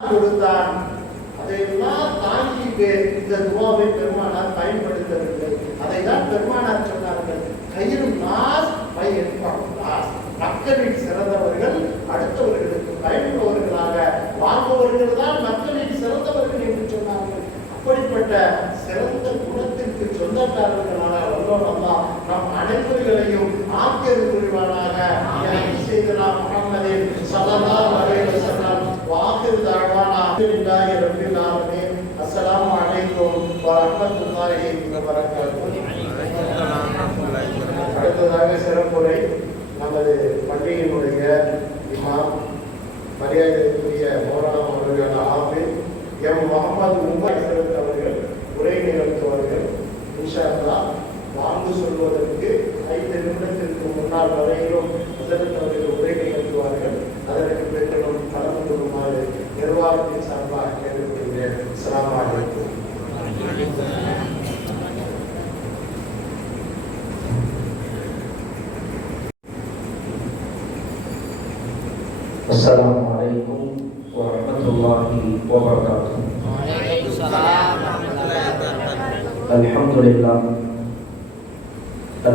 கொடுத்தான். அதையெல்லாம் தாங்கிட்டு இந்த துவாவை பெருமானார் பயன்படுத்தவில்லை. அதை தான் பெருமானார் சொன்னார்கள், கயிறு நாஸ் பை என்பார். மக்களில் சிறந்தவர்கள் அடுத்தவர்களுக்கு பயன்படுவர்களாக வாழ்பவர்கள் தான் மக்களில் சிறந்தவர்கள் என்று சொன்னார்கள். அப்படிப்பட்ட சிறந்த குணத்திற்கு சொந்தக்காரர்களான வல்லோனல்லாம் நம் அனைவர்களையும் ஆக்கியது புரிவானாக. செய்தலாம் முஹம்மதே ஸல்லல்லாஹு அலைஹி வஸல்லம். வாஹிர் தஅவானா அல்ஹம்துலில்லாஹி ரப்பில் ஆலமீன். அஸ்ஸலாமு அலைக்கும் வ ரஹ்மத்துல்லாஹி வ பரகாத்துஹு. அடுத்ததாக சிறப்புரை நமது பள்ளியினுடைய இமாம் மரியாதைக்குரிய மௌலானா அவர்களான ஆபித் எம் முகமது உமர் அவர்கள் உரை நிகழ்த்துவார்கள். இன்ஷா அல்லாஹ் வாங்கு சொல்வதற்கு 5 நிமிடத்திற்கு முன்னால் வரையிலும் அவர்கள் உரை நிகழ்த்துவார்கள். அதற்கு பெற்றோரும் கலந்து கொள்ளுமாறு நிர்வாகத்தின் சார்பாக கேட்டுக்கொள்கிறேன். அஸ்ஸலாமு அலைக்கும். Assalamu alaikum warahmatullahi wabarakatuh.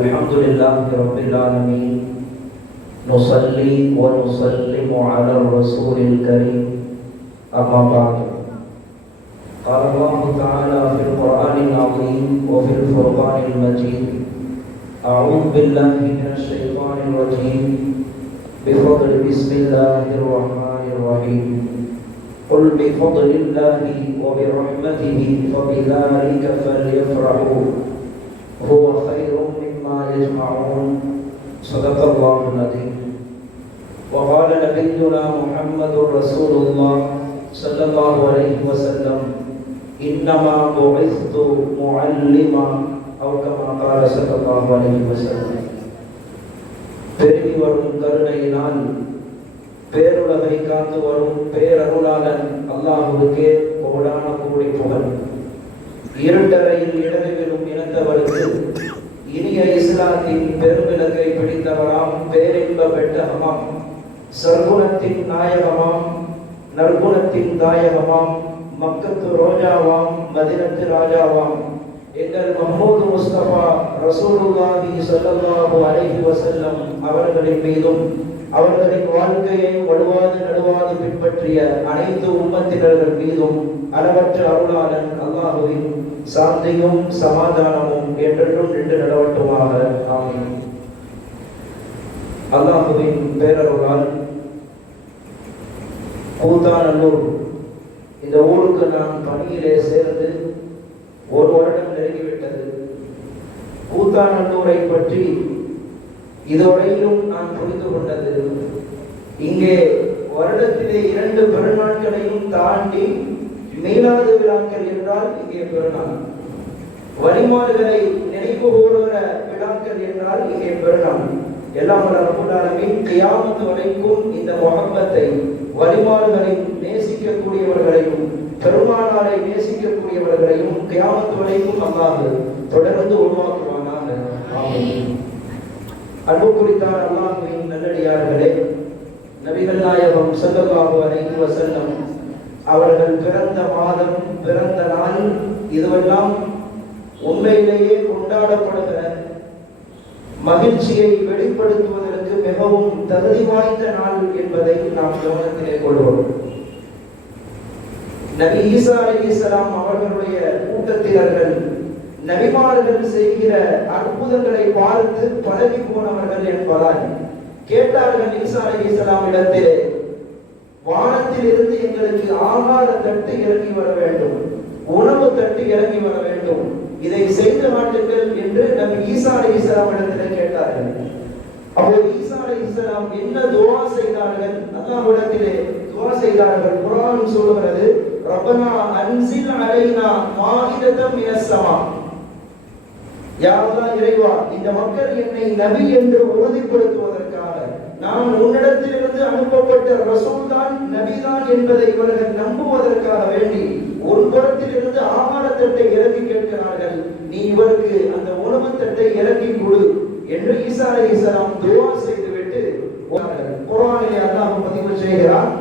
Alhamdulillah rabbil alamin. Nusalli wa nusallimu ala rasulil karim. Amma ba'du. Qala Allah ta'ala fil Qur'anil azim wa fil furqanil majid. A'udzu billahi minasy syaithanir rajim. بفضل بسم الله الرحمن الرحيم. قل بفضل الله وبرحمته فبذلك فليفرحوا هو خير مما يجمعون. صدق الله العظيم. وقال نبينا محمد رسول الله صلى الله عليه وسلم إنما بعثت معلما أو كما قال صلى الله عليه وسلم. பெருகி வரும் கருணையினால் பேருலகை காத்து வரும் பேரருளாளன் அல்லாஹுவுக்கே கோடான கோடி புகழ். இருட்டறையில் இடறிவிடும் இனத்தவருக்கு இனிய இஸ்லாத்தின் பெருமிலக்கை பிடித்தவராம் பேரின்ப பெட்டகமாம் சர்க்குணத்தின் நாயகமாம் நற்குணத்தின் தாயகமாம் மக்கத்து ரோஜாவாம் மதினத்து ராஜாவாம் எங்கள் முஹம்மது முஸ்தபா ரசூலுல்லாஹி ஸல்லல்லாஹு அலைஹி வஸல்லம் அவர்களின் மீதும் அவர்களின் வாழ்க்கையை வலுவாது நடுவாது பின்பற்றிய அனைத்து உம்மத்தினர்கள் மீதும் அளவற்ற அருளாளன் அல்லாஹுவின் சாந்தியும் சமாதானமும் என்றென்றும் நின்று நடவட்டுமாக. ஆமீன். அல்லாஹுவின் பேரருளால் கூத்தாநல்லூர் இந்த ஊருக்கு நான் பணியிலே சேர்ந்து 1 வருடம் நெருங்கிவிட்டது. கூத்தாநல்லூரை பற்றி இதுவரையிலும் நான் புரிந்து கொண்டது, இங்கே வருடத்திலே 2 பெருநாட்களையும் தாண்டி மீலாது விழாக்கள் என்றால் இங்கே பெருநாள், வழிமாறுகளை நினைவு கூறுகிற விழாக்கள் என்றால் இங்கே பெருநாள். எல்லாம் ரப்பல் ஆலமீன் கியாமத் வரைக்கும் இந்த முஹம்மத்தை வழிமாறுகளை நேசிக்கக்கூடியவர்களையும் பெருமானாரை நேசிக்கக்கூடியவர்களையும் கியாமத் வரைக்கும் அல்லாஹ் தொடர்ந்து உருவாக்குவானாக. ஆமீன். அன்புக்குரித்தான அல்லாஹ்வின் நல்லடியார்களே, நபிகள் நாயகம் ஸல்லல்லாஹு அலைஹி வஸல்லம் அவர்கள் பிறந்த மாதம் பிறந்த நாள் இதுவெல்லாம் உண்மையிலேயே கொண்டாடப்படுகிற மகிழ்ச்சியை வெளிப்படுத்துவதற்கு மிகவும் தகுதி வாய்ந்த நாள் என்பதை நாம் கவனத்திலே கொள்வோம். நபி ஈசா அலைஹிஸ்ஸலாம் அவர்களுடைய கூட்டத்தினர்கள் நபிமார்கள் செய்கிற அற்புதங்களை பார்த்து பழகி போனவர்கள் என்பதால் கேட்டார்கள் ஈசா அலைஹிஸ்ஸலாம் இடத்திலே, வானத்தில் இருந்து எங்களுக்கு ஆகார தட்டு இறங்கி வர வேண்டும், உணவு தட்டு இறங்கி வர வேண்டும், இதை செய்து காட்டுங்கள் என்று நபி ஈசா அலைஹிஸ்ஸலாம் இடத்திலே கேட்டார்கள். அப்போது ஈசா அலைஹிஸ்ஸலாம் என்ன துஆ செய்தார்கள்? அல்லாஹ்விடத்திலே துஆ செய்தார்கள். குர்ஆன் சொல்கிறது, ரப்பனா அன்ஸில் அலைனா மாஇதத்தம் மினஸ் ஸமா. யா அல்லாஹ், இறைவா, இந்த மக்கள் என்னை நபி என்று உறுதிப்படுத்துவதற்காக நான் உன்னிடத்திலிருந்து அனுப்பப்பட்ட ரசூல் தான் நபி தான் என்பதை இவர்கள் நம்புவதற்காக வேண்டி ஒரு புறத்திலிருந்து ஆகாரத்தட்டை இறக்கி கேட்கிறார்கள், நீ இவருக்கு அந்த உணவு தட்டை இறக்கி கொடு என்று ஈசா அலைஹிஸ்ஸலாம் துஆ செய்துவிட்டு குர்ஆனிலே அல்லாஹ் பதிவு செய்கிறார்,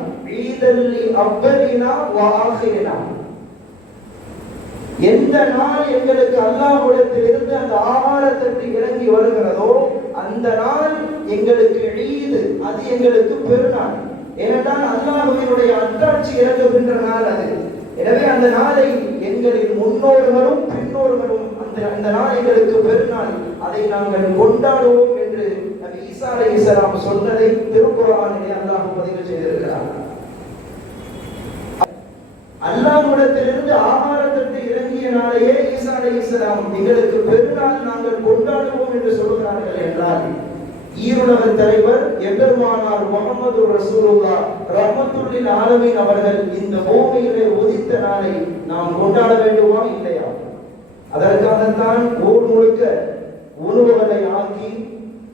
ஈதல் லி அவ்வலினா வ ஆகிரினா. எந்த நாள் எங்களுக்கு அல்லாஹ்விடத்திலிருந்து அந்த ஆகாரத்தட்டு இறங்கி வருகிறதோ அந்த நாள் எங்களுக்கு ஈது, அது எங்களுக்கு பெருநாள். ஏனென்றால் அல்லாஹ்வினுடைய அத்தாட்சி இறங்குகின்ற நாள் அது. எனவே அந்த நாளை எங்களின் முன்னோர்களும் பின்னோர்களும் அந்த நாள் எங்களுக்கு பெருநாள், அதை நாங்கள் கொண்டாடுவோம் என்று நபி ஈசா அலைஹிஸ்ஸலாம் சொன்னதை திருக்குர்ஆனிலே அல்லாஹ் பதிவு செய்திருக்கிறார். அல்லாஹ்விடத்திலிருந்து ஆகாரத்திற்கு இறங்கிய நாளையே ஈசா அலைஹிஸ்ஸலாம் எங்களுக்கு பெருநாள் நாங்கள் கொண்டாடுவோம் என்று சொல்கிறார்கள் என்றால், ஈருலக தலைவர் எபெருமானார் முஹம்மது ரசூலுல்லாஹ் ரஹ்மத்துல் லில் ஆலமீன் அவர்கள் இந்த பூமியிலே உதித்த நாளை நாம் கொண்டாட வேண்டுமா இல்லையா? அதற்காகத்தான் ஊர் முழுக்க உணவுகளை ஆக்கி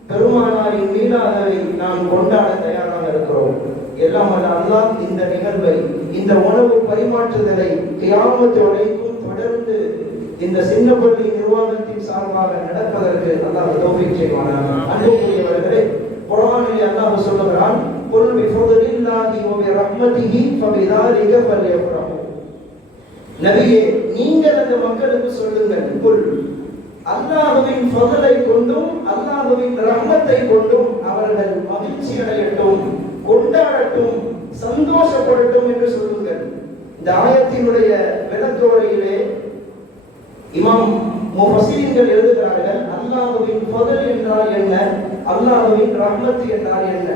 பெருமானாரின் மீளாதவை நாம் கொண்டாட தயாராக இருக்கிறோம். எல்லாம் அல்லாஹ் இந்த நிகழ்வை, இந்த உணவு பரிமாற்றுதலை கியாமத் வரைக்கும் தொடர்ந்து இந்த சின்னப்பள்ளி நிர்வாகத்தின் சார்பாக நடப்பதற்கு அல்லாஹ் தௌஃபீக் செய்வானாக. அன்புக்குரியவர்களே, குர்ஆனிலே அல்லாஹ் சொல்லுகிறான், குல் பிஃபதுலில்லாஹி வ பிரஹ்மதிஹி ஃபபிதாலிக ஃபல்யஃப்ரஹு. நபியே, நீங்கள் அந்த மக்களுக்கு சொல்லுங்கள், குல் அல்லாஹ்வின் ஃபضலை கொண்டும் அல்லாஹ்வின் ரஹ்மத்தை கொண்டும் அவர்கள் மகிழ்ச்சி அடையட்டும், கொண்டாடட்டும், சந்தோஷப்படட்டும் என்று சொல்லுங்கள். இந்த ஆயத்தினுடைய விளக்கோரையிலே இமாம் முஃபஸ்ஸிரீன்கள் எழுதுகிறார்கள், அல்லாஹ்வின் ஃபضல் என்றால் என்ன, அல்லாஹ்வின் ரஹ்மத் என்றால் என்ன.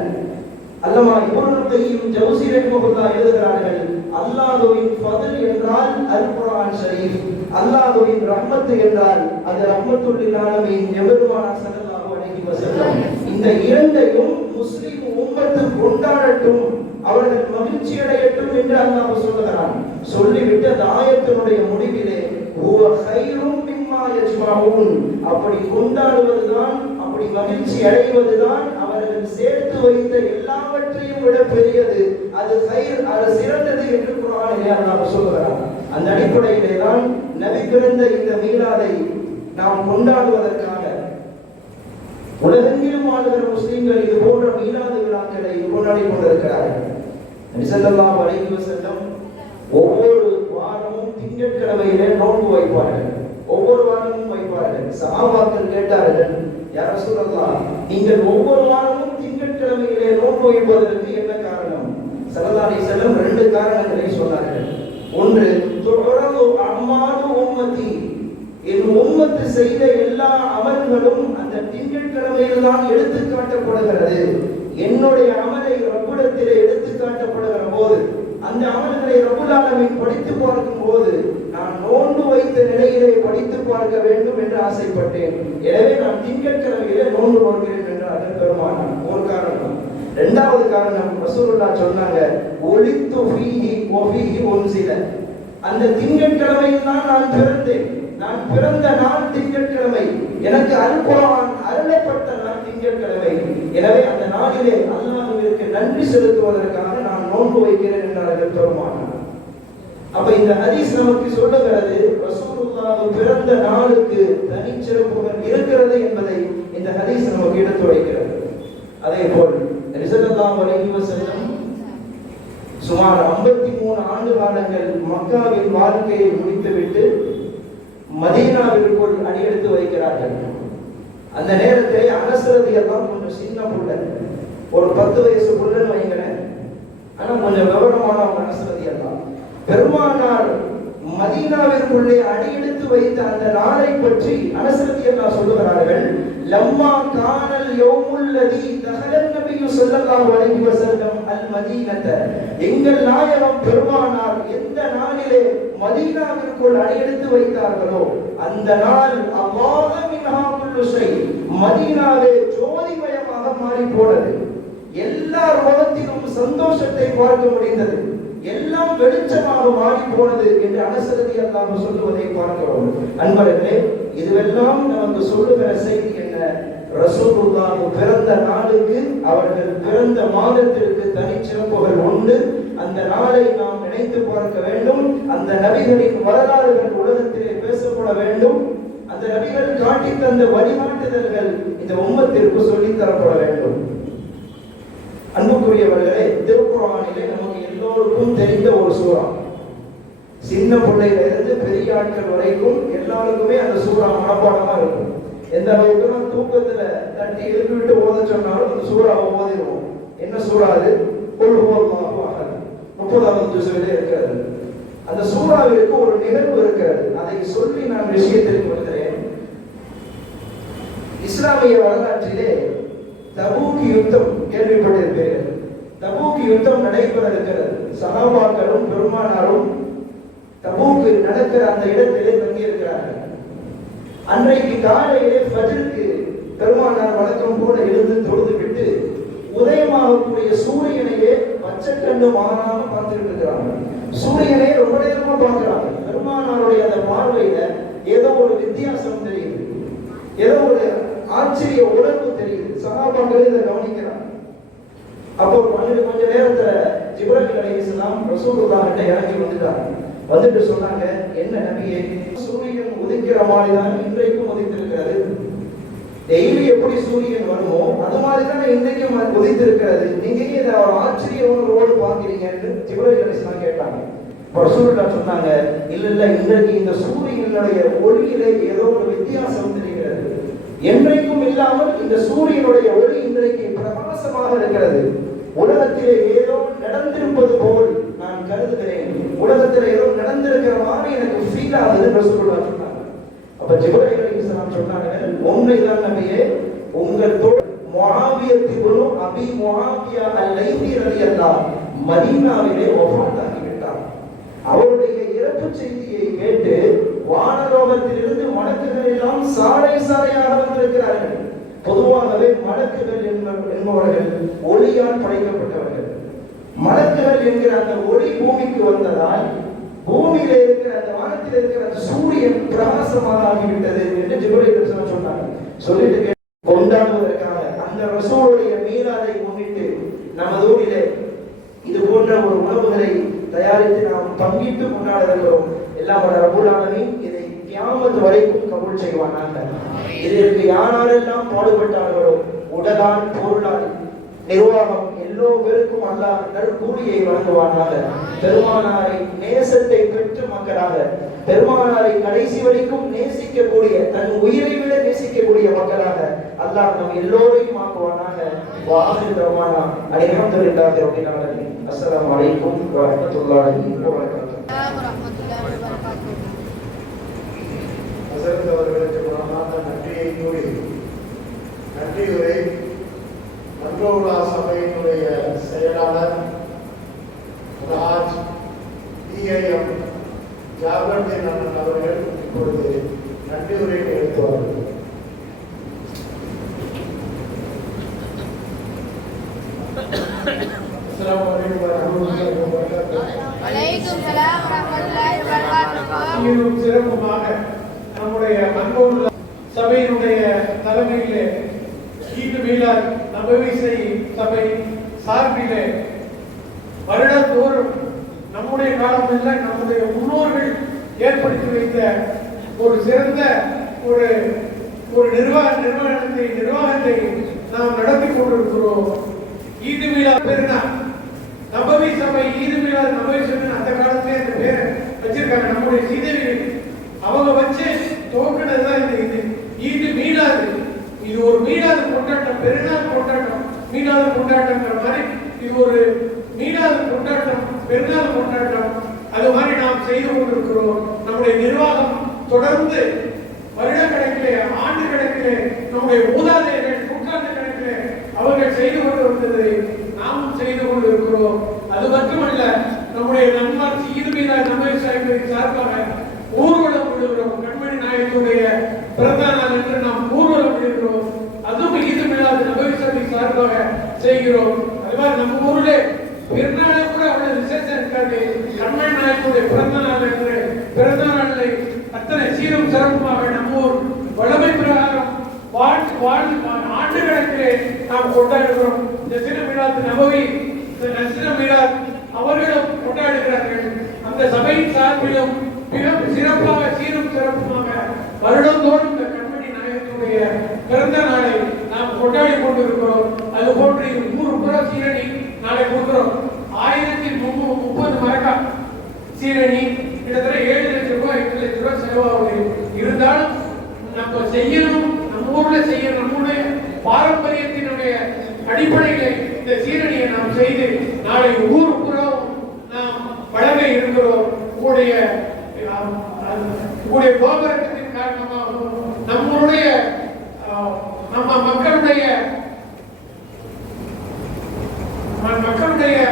அல்லமா இப்னுல் கய்யிம் ஜௌஸி ரஹ்மத்துல்லாஹி எழுதுகிறார்கள், அல்லாஹ்வின் ஃபضல் என்றால் அல் குர்ஆன் ஷரீஃப், அல்லாஹ்வின் ரஹ்மத் என்றால் அது ரஹ்மத்துல் லில் ஆலமீன் எபெருமானார் ஸல்லல்லாஹு அலைஹி வஸல்லம். இந்த இரண்டையும் முஸ்லிம் உம்மத்து கொண்டாடட்டும், அவர்கள் மகிழ்ச்சி அடையட்டும் என்று அல்லாஹ் சொல்லுகிறான். சொல்லிவிட்டு அந்த ஆயத்தினுடைய முடிவிலே ஹுவ கைரும் மிம்மா யஜ்மஊன், அப்படி கொண்டாடுவதுதான், அப்படி மகிழ்ச்சி அடைவதுதான் அவர்கள் சேர்த்து வைத்த எல்லாவற்றையும் விட பெரியது, அது கைர், அது சிறந்தது என்று குர்ஆனிலே அல்லாஹ் சொல்லுகிறான். அந்த அடிப்படையிலே தான் நபி பிறந்த இந்த மீலாதை நாம் கொண்டாடுவதற்காக உலகெங்கிலும் வாழ்கிற முஸ்லிம்கள் இது போன்ற மீலாது விழாக்களை கொண்டாடி கொண்டிருக்கிறார்கள். நபி ஸல்லல்லாஹு அலைஹி வஸல்லம் ஒவ்வொரு வாரமும் திங்கட்கிழமையிலே நோன்பு வைப்பார்கள், ஒவ்வொரு வாரமும் வைப்பார்கள். சஹாபாக்கள் கேட்டார்கள், யா ரசூலல்லாஹ், நீங்கள் ஒவ்வொரு வாரமும் திங்கட்கிழமையிலே நோன்பு வைப்பதற்கு என்ன காரணம்? ஸல்லல்லாஹு அலைஹி வஸல்லம் ரெண்டு காரணங்களை சொன்னார்கள். ஒன்று, துரது அமாலு உம்மத்தி, என் உம்மத்து செய்த எல்லா அமல்களும் அந்த திங்கட்கிழமையில் தான் எடுத்து காட்டப்படுகிறது. என்னுடைய அமலை ரப்பிடத்திலே எடுத்து காட்டப்படுகிற போது, அந்த அமல்களை ரப்புல் ஆலமீன் படித்து பார்க்கும் போது நான் நோன்பு வைத்த நிலையிலே படித்து பார்க்க வேண்டும் என்று ஆசைப்பட்டேன். எனவே நான் திங்கட்கிழமையிலே நோன்பு நோக்கிறேன் என்றார்கள் பெருமானார். ஒரு காரணம். இரண்டாவது காரணம், ரசூலுல்லாஹ் சொன்னாங்க, ஒலித்து ஃபீஹி வ ஃபீஹி உன்சில, அந்த திங்கட்கிழமையில் தான் நான் பிறந்தேன், நான் பிறந்த நாள் திங்கட்கிழமை, எனக்கு அல் குர்ஆன் அருளப்பட்ட நாள் திங்கட்கிழமை. எனவே அந்த நாளிலே அல்லாஹ்விற்கு நன்றி செலுத்துவதற்காக நான் நோன்பு வைக்கிறேன் என்றார்கள் பெருமானார். அப்ப இந்த ஹதீஸ் நமக்கு சொல்லுகிறது, ரசூலுல்லாஹ் பிறந்த நாளுக்கு தனிச்சிறப்புகள் இருக்கிறது என்பதை இந்த ஹதீஸ் நமக்கு எடுத்து வைக்கிறது. அதே போல் நபி ஸல்லல்லாஹு அலைஹி வஸல்லம் சுமார் 53 ஆண்டு காலங்கள் மக்காவில் வாழ்க்கையை முடித்துவிட்டு மதீனாவிற்குள் அடியெடுத்து வைக்கிறார்கள். அந்த நேரத்தை அனஸ் ரலியல்லாஹு கொஞ்சம் சின்ன புள்ள, ஒரு 10 வயசு புள்ளன்னு வைங்களேன், ஆனா கொஞ்சம் விவரமான அனஸ் ரலியல்லாஹு. பெருமானார் மதீனாவிற்குள்ளே அடியெடுத்து வைத்த அந்த நாளை பற்றி அனஸ் ரலியல்லாஹு சொல்லுகிறார்கள், லம்மா கானல் யௌமுல் லதி தஹலன் நபியு ஸல்லல்லாஹு அலைஹி வஸல்லம் அல் மதீனத, எங்கள் நாயகம் பெருமானார் எந்த நாளிலே மதீனாவிற்குள் அடியெடுத்து வைத்தார்களோ அந்த நாள் அல்லாஹ் மின்ஹா குல்லு ஷை, மதீனாவே ஜோதிமயமாக மாறி போனது. எல்லா உலகத்திலும் சந்தோஷத்தை பார்க்க முடிந்தது, எல்லாம் வெளிச்சமாக மாறி போனது என்று அனஸ் ரலியல்லாஹு சொல்லுவதை பார்க்கிறோம். அன்பர்களே, இதுவெல்லாம் நமக்கு சொல்லுகிற செய்தி என்ன? ரசூலுல்லாஹ் பிறந்த நாளுக்கு, அவர்கள் பிறந்த மாதத்திற்கு தனிச்சிறப்புகள் உண்டு. அந்த நாளை நாம் நினைத்து பார்க்க வேண்டும். அந்த நபிகளின் வரலாறுகள் உலகத்திலே பேசப்பட வேண்டும். அந்த நபிகள் காட்டி தந்த வழிகாட்டுதல்கள் இந்த உம்மத்திற்கு சொல்லித் தரப்பட வேண்டும். அன்புக்குரியவர்களே, திருக்குர்ஆனிலே நமக்கு எல்லோருக்கும் தெரிந்த ஒரு சூறா. சின்ன பிள்ளையில இருந்து பெரிய ஆட்கள் வரைக்கும் எல்லாருக்குமே அந்த சூறா மனப்பாடமா இருக்கும். எந்த அளவுக்கு தூக்கத்துல தட்டி எழுப்பி விட்டு ஓத சொன்னாலும் அந்த சூறாவை ஓதிடுவோம். என்ன சூறா அது? 30வது ஜுஸ்ல இருக்கிறது. அந்த சூறாவிற்கு ஒரு நிகழ்வு இருக்கிறது. அதை சொல்லி நான் விஷயத்திற்கு வருகிறேன். இஸ்லாமிய வரலாற்றிலே தபூக் யுத்தம் கேள்விப்பட்டிருப்பீர்கள். தபூக் யுத்தம் நடைபெற இருக்கிறது. சஹாபாக்களும் பெருமானாரும் தபூக் நடக்கிற அந்த இடத்திலே தங்கியிருக்கிறார்கள். அன்றைக்கு காலையிலே ஃபஜ்ருக்கு பெருமானார் வழக்கம் போல எழுந்து தொழுது விட்டு உதயமாகக்கூடிய சூரியனையே பச்சை கண்ணு மாறாம பார்த்துக்கிட்டு இருக்கிறாங்க. சூரியனை ரொம்ப நேரமா பார்க்கிறாங்க. பெருமானாருடைய அந்த பார்வையில ஏதோ ஒரு வித்தியாசம் தெரியுது, ஏதோ ஒரு ஆச்சரிய உணர்வு தெரியுது. சஹாபாக்கள் இதை கவனிக்கிறாங்க. அப்போ கொஞ்ச நேரத்துல ஜிப்ரீல் அலைஹிஸ்ஸலாம் ரசூலுல்லாஹ் கிட்ட இறங்கி வந்துட்டாங்க. வந்துட்டு சொன்னாங்க, என்ன நபியே, சூரியன் உதிக்கிற மாதிரி தான் இன்றைக்கும் உதித்திருக்கிறது. டெய்லி எப்படி சூரியன் வருமோ அது மாதிரி தான் இன்றைக்கும் உதித்திருக்கிறது. நீங்க இதை ஒரு ஆச்சரிய உணர்வோடு பார்க்கிறீங்கன்னு ஜிப்ரீல் அலைஹிஸ்ஸலாம் கேட்டாங்க. ரசூலுல்லாஹ் சொன்னாங்க, இல்ல இன்றைக்கு இந்த சூரியனுடைய ஒளியில ஏதோ ஒரு வித்தியாசம் தெரிகிறது. என்றைக்கும் இல்லாமல் இந்த சூரியனுடைய ஒளி இன்றைக்கு பிரகாசமாக இருக்கிறது. உலகத்திலே ஏதோ நடந்திருப்பது போல் நான் கருதுகிறேன். உலகத்தில் ஏதோ நடந்திருக்கிற மாதிரி எனக்கு ஃபீல் ஆகுதுன்னு ரசூலுல்லாஹ் சொன்னாங்க. அப்ப ஜிப்ரீல் அலைஹிஸ்ஸலாம் சொன்னாங்க, உண்மைதான் நபியே, உங்கள் தோழர் முஆவியா இப்னு அபி முஆவியா அல்-லைதி ரலியல்லாஹு மதீனாவிலே வஃபாத் ஆகிவிட்டார். அவருடைய இறப்பு செய்தியை கேட்டு வானலோகத்திலிருந்து மலக்குகள் எல்லாம் சாலை சாலையாக வந்திருக்கிறார்கள். பொதுவாகவே மலக்குகள் என்பவர்கள் ஒளியால் படைக்கப்பட்டவர்கள். மலக்குகள் என்கிற அந்த ஒளி பூமிக்கு வந்ததால் பூமியில இருக்கிற அந்த வானத்தில் இருக்கிற அந்த சூரியன் பிரகாசமாக ஆகிவிட்டது என்று ஜிப்ரீல் சொன்னாங்க. சொல்லிட்டு கொண்டாடுவதற்காக அந்த ரசூலுடைய மீலாதை முன்னிட்டு நமது ஊரிலே இது போன்ற ஒரு உணவுகளை தயாரித்து நாம் பங்கிட்டு கொண்டாட இருக்கிறோம். எல்லாம் ரப்பல் ஆலமீன் இதை கியாமத் வரைக்கும் கபூல் செய்வானாக. இதற்கு யாரெல்லாம் பாடுபட்டார்களோ உடலால் பொருளால் நிர்வாகம் எல்லோருக்கும் அல்லாஹ் நற்கூலியை வழங்குவானாக. பெருமானாரை நேசத்தை பெற்ற மக்களாக, பெருமானாரை கடைசி வரைக்கும் நேசிக்கக்கூடிய, தன் உயிரை விட நேசிக்கக்கூடிய மக்களாக அல்லாஹ் நம் எல்லோரையும் ஆக்குவானாக. வாஹிர் தவானா அல்ஹம்துலில்லாஹி ரப்பில் ஆலமீன். அஸ்ஸலாமு அலைக்கும் வ ரஹ்மத்துல்லாஹி வ பரகாத்துஹு. ஹஸரத் அவர்களுக்கு மனமார்ந்த நன்றியை கூறி நன்றியுரை மன்றோலா சபையினுடைய செயலாளர் ராஜ் DIM ஜாபர்தீன் அண்ணன் அவர்கள் இப்பொழுது நன்றியுரை நிகழ்த்துவார்கள். அஸ்ஸலாமு அலைக்கும் வரஹ்மத்துல்லாஹி வபரகாத்துஹு. வலைக்கும் ஸலாம் வரஹ்மத்துல்லாஹி வபரகாத்துஹு. சிறப்புமாக நம்முடைய மன்றோலா சபையினுடைய தலைமையிலே ஈத் மீலாத் நபவி சபை சார்பிலே வருடந்தோறும் நம்முடைய காலத்தில் நம்முடைய முன்னோர்கள் ஏற்படுத்தி வைத்த ஒரு சிறந்த ஒரு நிர்வாகத்தை நாம் நடத்தி கொண்டிருக்கிறோம். ஈத் மீலாத் பெருனா நபவி சபை, ஈத் மீலாத் நபவி சபை அந்த காலத்திலே அந்த பேரை வச்சிருக்காங்க. நம்முடைய சீதேவிகள் அவங்க வச்சு துவக்கினதுதான் இது ஈத் மீலாது. இது ஒரு மீலாது கொண்டாட்டம், பெருநாள் கொண்டாட்டம். மீலாது கொண்டாட்டங்கிற மாதிரி இது ஒரு மீலாது கொண்டாட்டம், பெருநாள் கொண்டாட்டம். அது மாதிரி நாம் செய்து கொண்டிருக்கிறோம். நம்முடைய நிர்வாகம் தொடர்ந்து வருடக்கணக்கிலே, ஆண்டு கணக்கிலே, நம்முடைய மூதாதையர்கள் நூற்றாண்டு கணக்கிலே அவர்கள் செய்து கொண்டு வந்ததை நாமும் செய்து கொண்டு இருக்கிறோம். அது மட்டுமல்ல, நம்முடைய நண்பர் ஈத் மீலாத் நபவி சாஹிபின் சார்பாக ஊர்வலம் விடுகிறோம். கண்மணி நாயகத்துடைய பிறந்த நாள் என்று நாம் ஊர்வலம் விடுகிறோம். அதுவும் ஈத் மீலாத் நபவி சாஹிபின் சார்பாக செய்கிறோம். அது மாதிரி நம்ம ஊரிலே பிறநாளை கூட அவ்வளவு விசேஷம் இருக்காது. கண்மணி நாயகத்துடைய பிறந்த நாள் என்று பிறந்த நாளை அத்தனை சீரும் சிறப்புமாக நம்ம ஊர் வளமை பிரகாரம் ஆண்டு கணக்கிலே நாம் கொண்டாடுகிறோம். இந்த சிறு மீலாத் நபவி, நஸ்ர மீலாத் அவர்களும் கொண்டாடுகிறார்கள். அந்த சபையின் சார்பிலும் மிக சிறப்பாக சீரும் சிறப்புமாக வருடந்தோறும் இந்த கண்மணி நாயகத்துடைய பிறந்த நாளை நாம் கொண்டாடி கொண்டிருக்கிறோம். அது போன்று 100 புற சீரணி நாளை கொடுக்கிறோம். 1333 மரக்கா சீரணி கிட்டத்தட்ட 7 லட்சம் ரூபாய் 8 லட்சம் ரூபாய் செலவாகுது. இருந்தாலும் நம்ம செய்யணும், நம்ம ஊர்ல செய்யணும், நம்முடைய பாரம்பரியத்தினுடைய அடிப்படையில இந்த சீரணியை நாம் செய்து நாளை ஊர் புறம் நாம் வழங்க இருக்கிறோம். உங்களுடைய கோபுரத்தின் காரணமாகவும் நம்மளுடைய நம்ம மக்களுடைய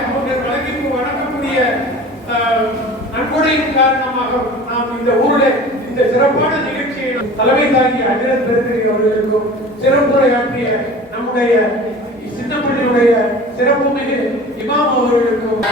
அவர்கள் வழங்கக்கூடிய நன்கொடையின் காரணமாக நாம் இந்த ஊரில் இந்த சிறப்பான நிகழ்ச்சியை தலைமை தாங்கிய அஜரத் பெருக்கரி அவர்களுக்கும் சிறப்புரையாற்றிய நம்முடைய சின்னப்பள்ளியுடைய சிறப்புமிகு இமாம் அவர்களுக்கும்